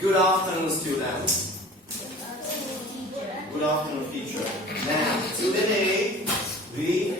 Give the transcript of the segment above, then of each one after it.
Good afternoon, students. Good afternoon, teacher. Now, today we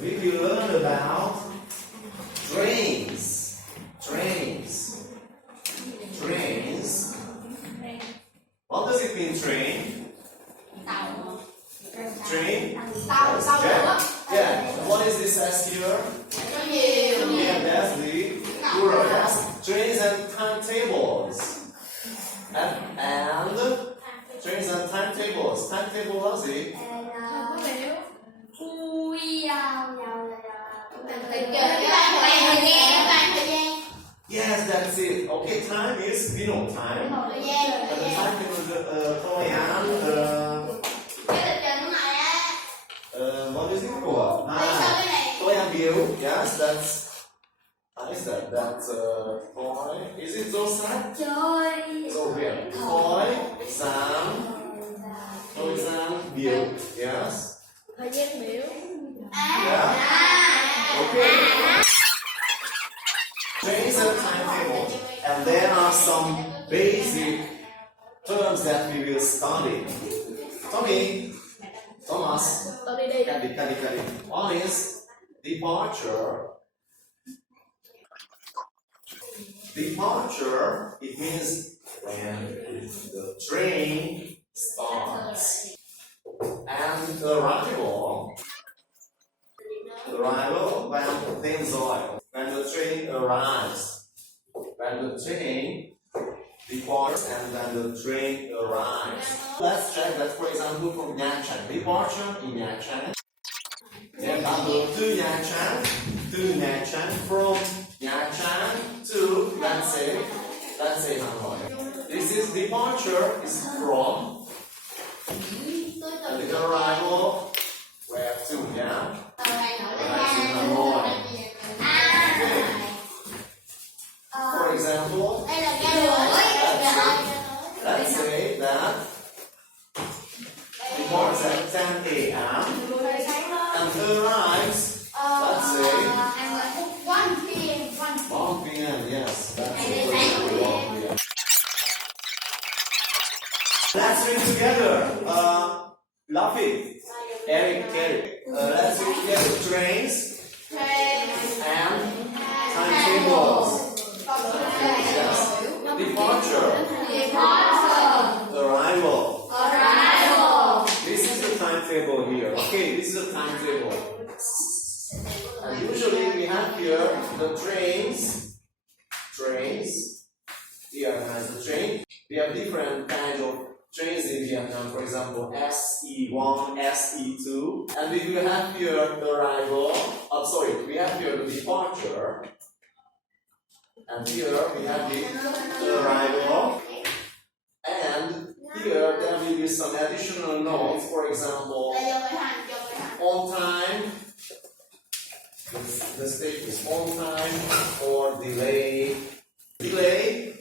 will learn about trains. What does it mean, train? Train? Yeah. What is this S here? Yeah, that's the plural. Yes. Trains and timetables. And trains and timetables. Timetable là gì? Yes, that's it. Okay, time is we know time. But the timetable is what is it called? Bill. Yes, that's. How is that? That's toy. Is it those side? So here, toy, exam, bill. Yes. Yeah. Okay. Trains and timetable, and there are some basic terms that we will study. Thomas. Kadi. One is departure. Departure, it means when the train starts. And arrival, when the train arrives. When the train departs and when the train arrives. Let's check that, for example, from Nha Trang. Departure in Nha Trang. Then to Nha Trang, from Nha Trang to, let's say Hanoi. This is departure is from, and the arrival, where to, yeah? Hanoi. Okay. For example, let's say that departs at 10 a.m. and arrives, let's say 1 p.m. Yes, that's it. 1 p.m. Let's read together. Luffy, Eric. Let's read together. Trains and timetables. Yes. Departure. Arrival. This is the timetable here. Okay, this is the timetable. And usually we have here the trains. Here has the train. We have different kinds of trains in Vietnam. For example, SE1, SE2. And we will have here the arrival. We have here the departure. And here we have the arrival. And here there will be some additional notes. For example, on time. The state is on time or delay. Delay,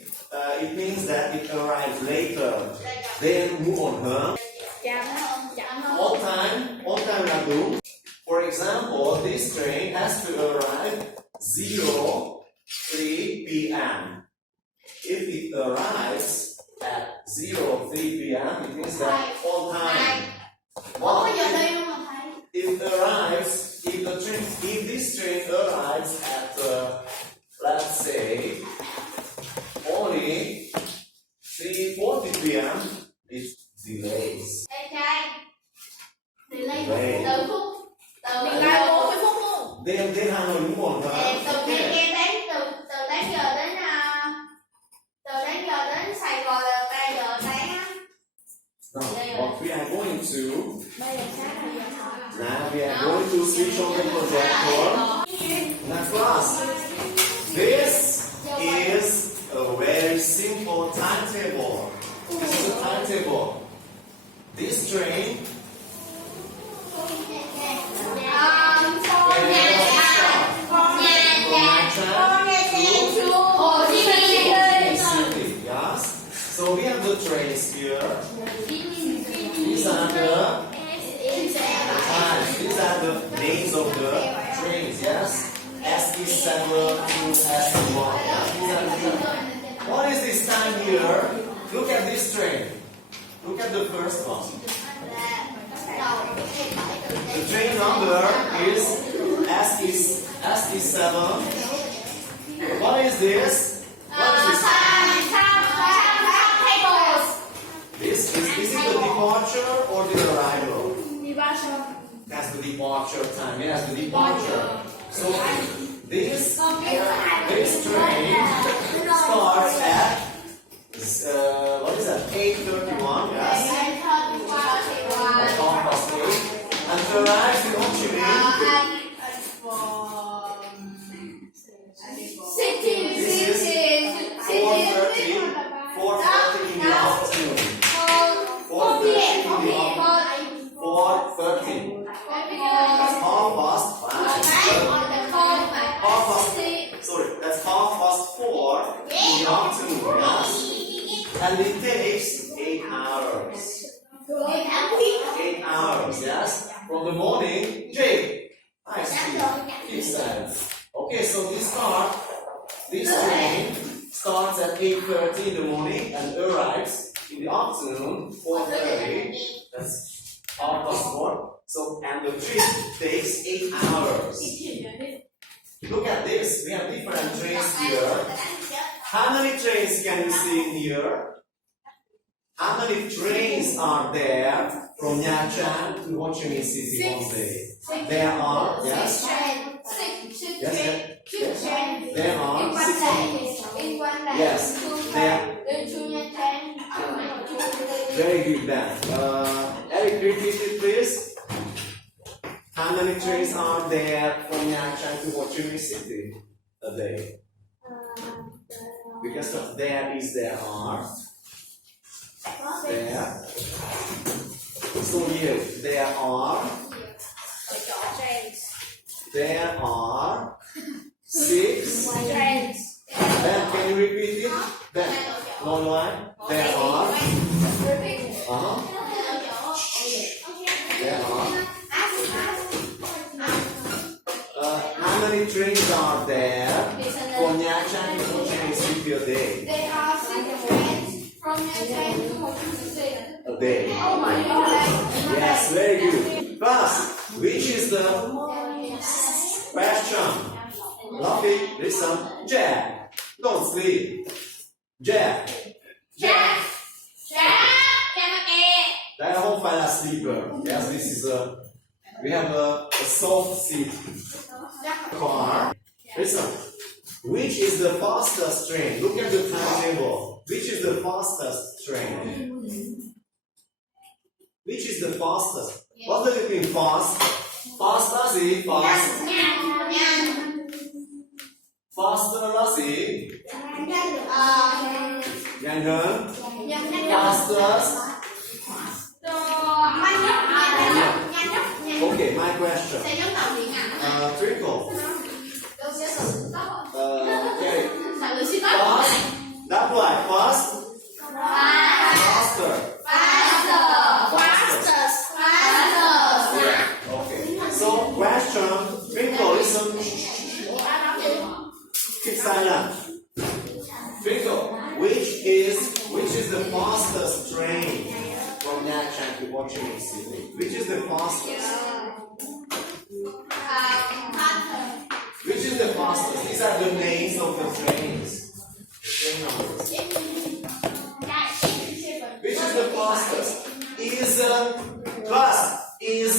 it means that it arrives later. Then move on, huh? On time là đúng. For example, this train has to arrive 03 p.m. If it arrives at 03 p.m., it means that on time. If this train arrives at, let's say, only 3:40 p.m., it delays. Đến Hà Nội đúng không? What we are going to switch on the projector. Next class. This is a very simple timetable. This is a timetable. This train so we have the trains here. These are the times. These are the names of the trains, yes? SE7 to SE1. Yeah? These are the trains. What is here, look at this train. Look at the first one. The train number is SE7. What is this? What is this? This is the departure or the arrival? That's the departure time. Yes, the departure. So this train starts at what is that? 8:31. Yes. At 8:30. And arrives in Ho Chi Minh. This is 4:30 in the afternoon. 4:30 in the afternoon. 4:30. That's half past 4 in the afternoon. Yes. And it takes 8 hours. 8 hours, yes. From the morning, Jake. Nice. Keep silent. Okay, so this train starts at 8:30 in the morning and arrives in the afternoon, 4:30. That's half past 4. So, and the trip takes 8 hours. Look at this. We have different trains here. How many trains can you see in here? How many trains are there from Nha Trang to Ho Chi Minh City one day? There are, yes? Yes, there are 6. Yes, there. Very good then. Eric, repeat it please. How many trains are there from Nha Trang to Ho Chi Minh City a day? Because of there are. There. So here, there are 6. Then can you repeat it? Then, no line. There are. There are. How many trains are there from Nha Trang to Ho Chi Minh City a day? There are 6 trains from Nha Trang to Ho Chi Minh City a day. Oh my God! Yes, very good. First, which is the question? Luffy, listen. Jack, don't sleep. Jack. I don't find a sleeper. Yes, this is we have a soft seat car. Listen. Which is the fastest train? Look at the timetable. Which is the fastest train? Which is the fastest? What does it mean fast? Fast là gì? Fast. Faster là gì? Nhanh hơn. Fastest. Okay, my question. Twinkle. Okay. Fast. That's right. Fast. Faster. Okay. So, question. Twinkle, listen. Keep silent. Twinkle, which is the fastest train from Nha Trang to Ho Chi Minh City? Which is the fastest? Which is the fastest? These are the names of the trains. Train numbers. Which is the fastest? Is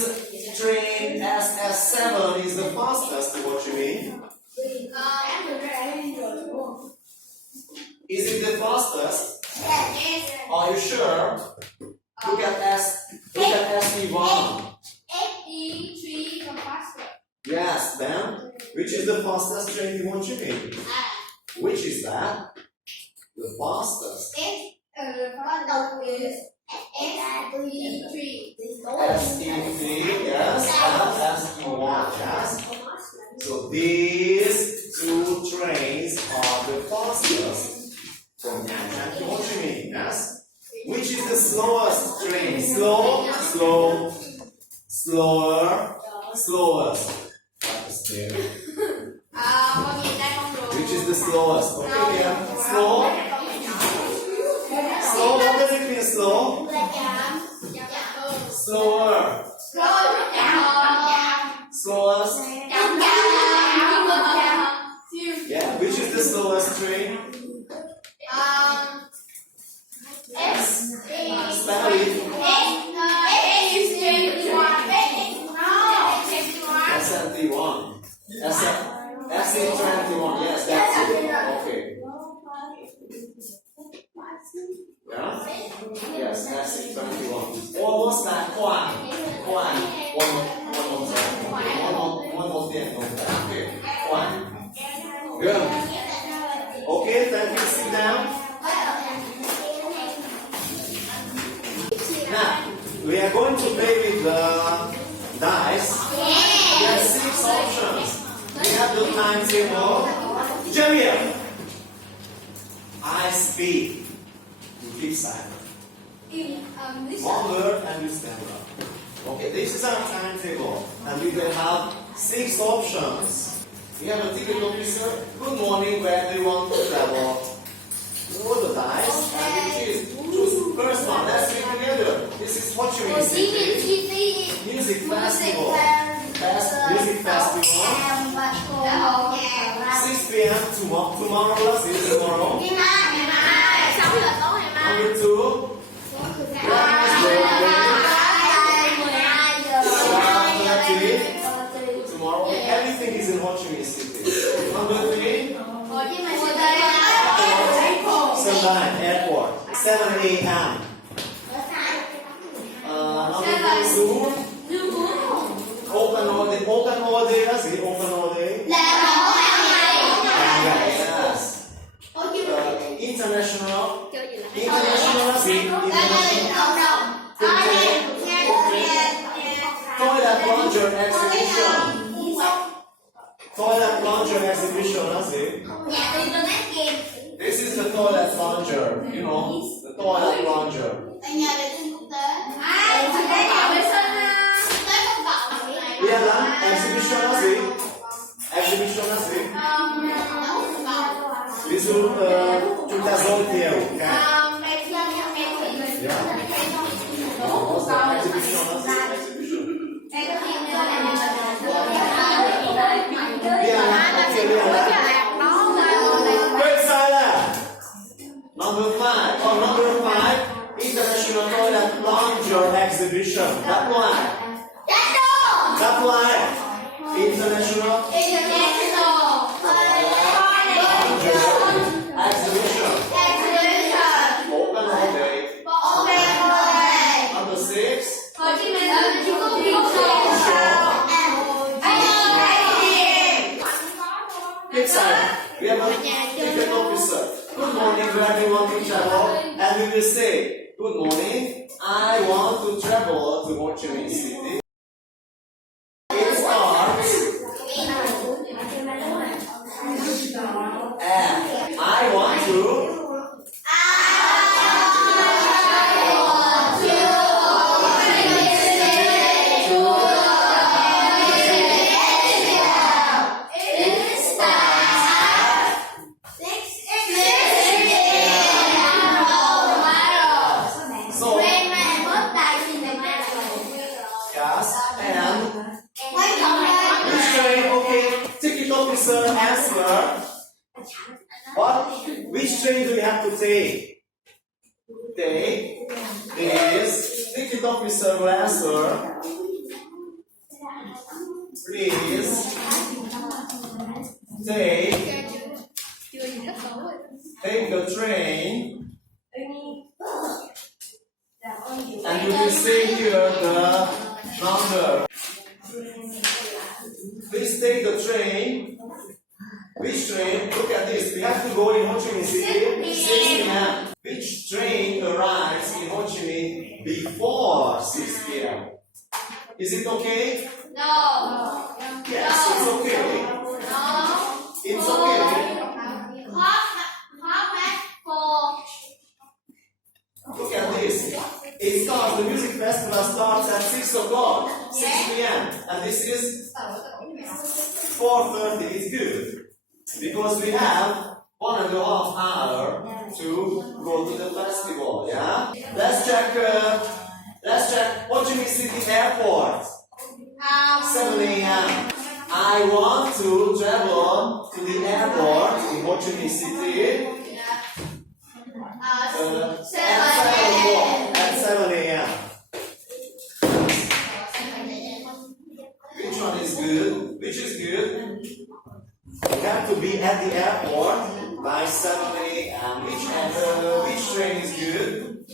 train SS7 is the fastest to Ho Chi Minh? Is it the fastest? Are you sure? Look at SE1. Yes, then which is the fastest train to Ho Chi Minh? Which is that? The fastest. SE3, yes, and SE1, yes. So these two trains are the fastest from Nha Trang to Ho Chi Minh, yes. Which is the slowest train? Slowest. Which is the slowest? Okay, yeah. Slow. train? Spell it. SN21. SN21. Yes, that's it. Okay. Yeah? Yes, SN21. Almost like Kwan. One more time. One more thing. Okay. Kwan. Good. Okay, thank you. Sit down. Now, we are going to play with the dice. We have 6 options. We have the timetable. Javier, I speak. You keep silent. One word and you stand up. Okay, this is our timetable. And we will have 6 options. We have a ticket officer. Good morning, where do you want to travel? Roll the dice and you choose first one. Let's read together. This is what you mean. Music festival. Music festival. 6 p.m. tomorrow. Let's see tomorrow. Number 2. Tomorrow. Everything is in Ho Chi Minh City. Number 3. Sunday Airport. 7 a.m. Number 2. Open all day. Let's see. Open all day. Yes. International. Let's see. Toilet plunger exhibition. Toilet plunger exhibition. Let's see. This is the toilet plunger. You know, the toilet plunger. We are done. Exhibition. Let's see. Exhibition. Let's see. This will chúng ta dôi nhiều cái. What's the exhibition? Let's see. Exhibition. Great silence. Number 5, International Toilet Plunger Exhibition. That one. International Exhibition. Open all day. Number 6. Keep silent. We have a ticket officer. Good morning, where do you want to travel? And we will say, good morning, I want to travel to Ho Chi Minh City. It starts and I want to. Officer answer. Which train do we have to take? Ticket officer will answer. Please take the train. And you will see here the number. Please take the train. Which train? Look at this. We have to go in Ho Chi Minh City 6 p.m. Which train arrives in Ho Chi Minh before 6 p.m.? Is it okay? No. Yes, it's okay. No. It's okay. Look at this. It starts, the music festival starts at 6 o'clock, 6 p.m. And this is 4:30. It's good. Because we have 1.5 hours to go to the festival, yeah? Let's check Ho Chi Minh City Airport. 7 a.m. I want to travel to the airport in Ho Chi Minh City at 7 a.m. Which one is good? Which is good? You have to be at the airport by 7 a.m. Which train is good?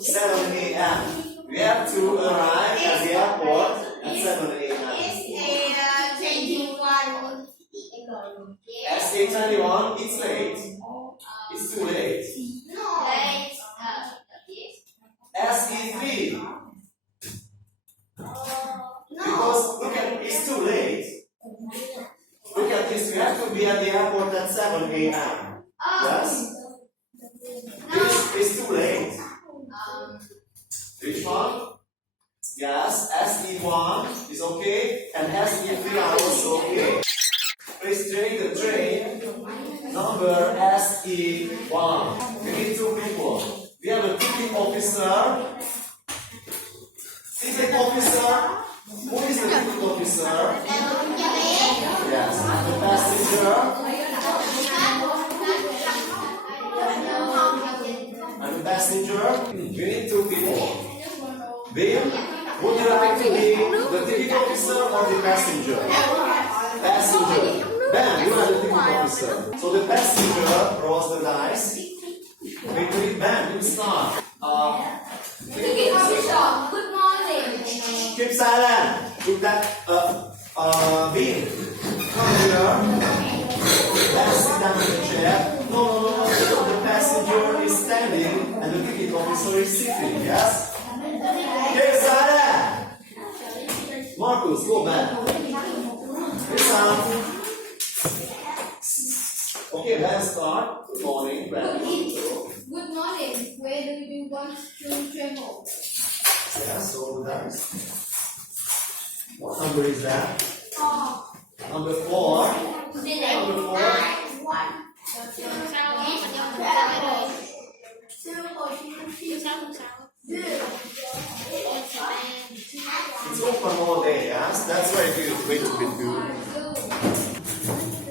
7 a.m. We have to arrive at the airport at 7 a.m. SA21, it's late. It's too late. SE3. Because look at it's too late. Look at this, you have to be at the airport at 7 a.m. Yes? It's too late. Which one? Yes, SE1 is okay, and SE3 are also okay. Please take the train number SE1. We need two people. We have a ticket officer. Ticket officer. Who is the ticket officer? Yes, and the passenger. And the passenger. We need two people. Bill, would you like to be the ticket officer or the passenger? Passenger. Ben, you are the ticket officer. So the passenger rolls the dice. Wait, Ben, you start. Ticket officer, good morning. Keep silent. Put that, Bill, come here. Ben, sit down in the chair. No. The passenger is standing and the ticket officer is sitting, yes? Keep silent. Marcus, go back. Listen. Okay, let's start. Good morning. Good morning. Where do you want to travel? Yes, so that's. What number is that? 4. Number 4. Number 4. 1. It's open all day, yes? That's very good. Wait a bit good.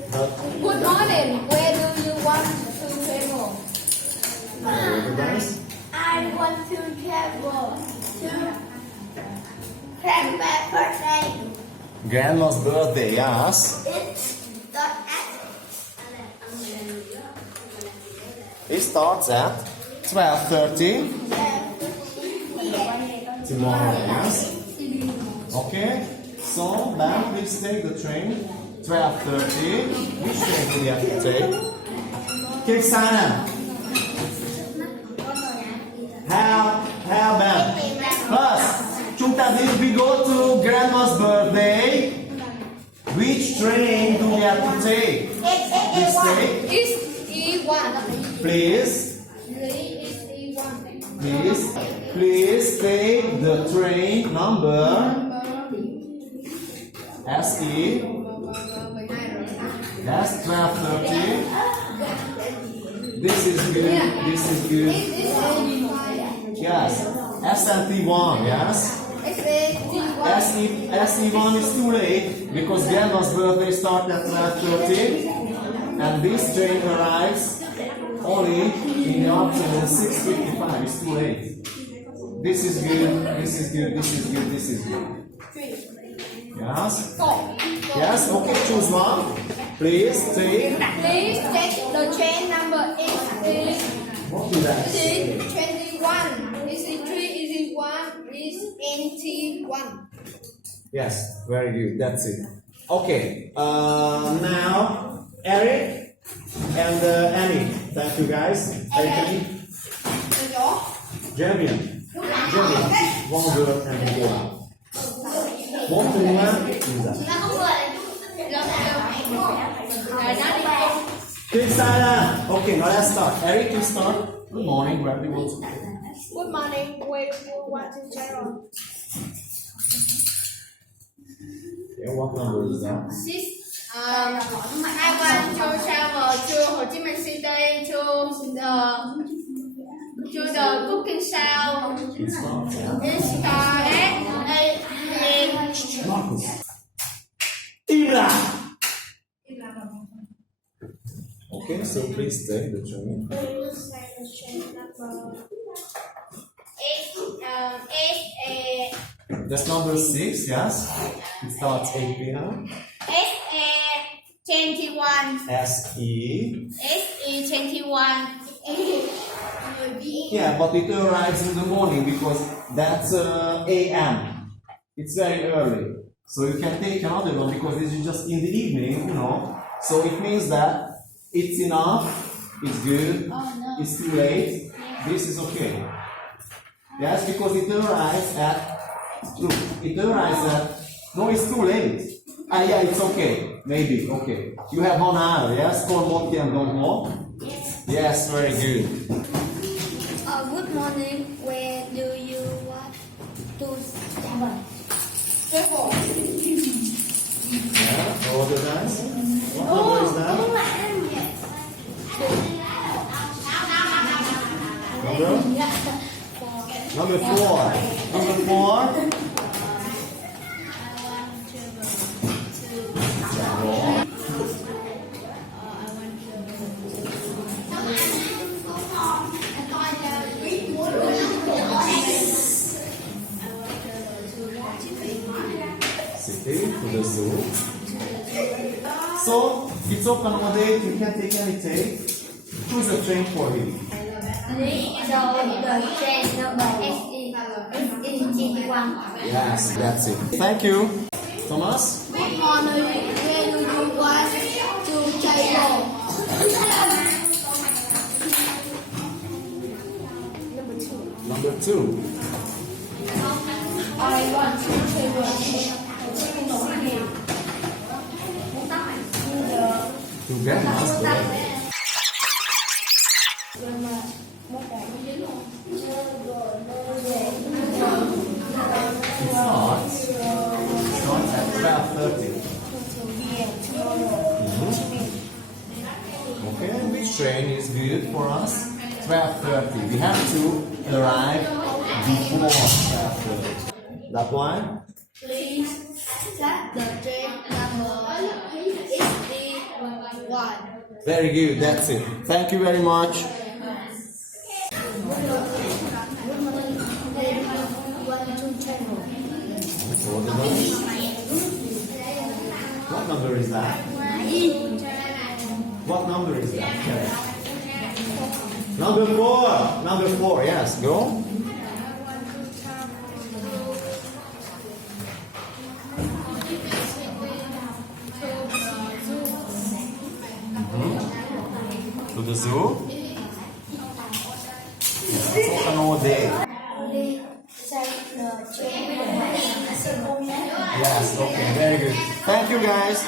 Good morning. Where do you want to travel? I want to travel to grandma's birthday. Grandma's birthday, yes? It starts at 12:30 tomorrow, yes? Okay, so then please take the train 12:30. Which train do we have to take? Keep silent. How Ben? First, chúng ta we go to Grandma's birthday. Which train do we have to take? Please take. It's E1. Please. Please take the train number SE. That's 12:30. This is good. This is good. Yes. SNT1. Yes. SE1 is too late because Grandma's birthday starts at 12:30, and this train arrives only in the afternoon 6:55. It's too late. This is good. This is good. This is good. This is good. Yes. Yes. Okay. Choose one. Please take. Please take the train number is What is that? 21. Is it 3? Is it 1? Is NT1? Yes. Very good. That's it. Okay. Now, Eric and Annie. Thank you, guys. Eric, Jamian. One girl and a boy. One to one. Keep silent. Okay, now let's start. Eric, you start. Good morning. Where do you want to go? Good morning. Where do you want to travel? Okay, what number is that? I want to travel to Ho Chi Minh City to the cooking show. It's not. It's at 8 a.m. Marcus. Okay, so please take the train. That's number 6, yes? It starts 8 p.m. SA 21. SE. SE 21. Yeah, but it arrives in the morning because that's AM. It's very early. So you can take another one because this is just in the evening, you know. So it means that it's enough, it's good, Oh no. it's too late, this is okay. Yes, because it arrives at, look, it arrives at, no, it's too late. Ah, yeah, it's okay, maybe, okay. You have 1 hour, yes, for Monty and Don Juan? Yes, very good. Good morning. Where do you want to travel? Yeah, all the time. What number is that? Number 4. Number 4. City to the zoo. So it's open all day. You can take any train. Choose a train for you. So the train number SE 21. Yes, that's it. Thank you, Thomas. Good morning. Where do you want to travel? Number 2. I want to travel To grandma's bed. It starts at 12:30. Okay, which train is good for us? 12:30. We have to arrive before 12:30. That one? Please set the train number SE1. Very good, that's it. Thank you very much. What number is that? What number is that? Number 4. Number 4, yes, go. To the zoo. It's open all day. Yes, okay, very good. Thank you guys.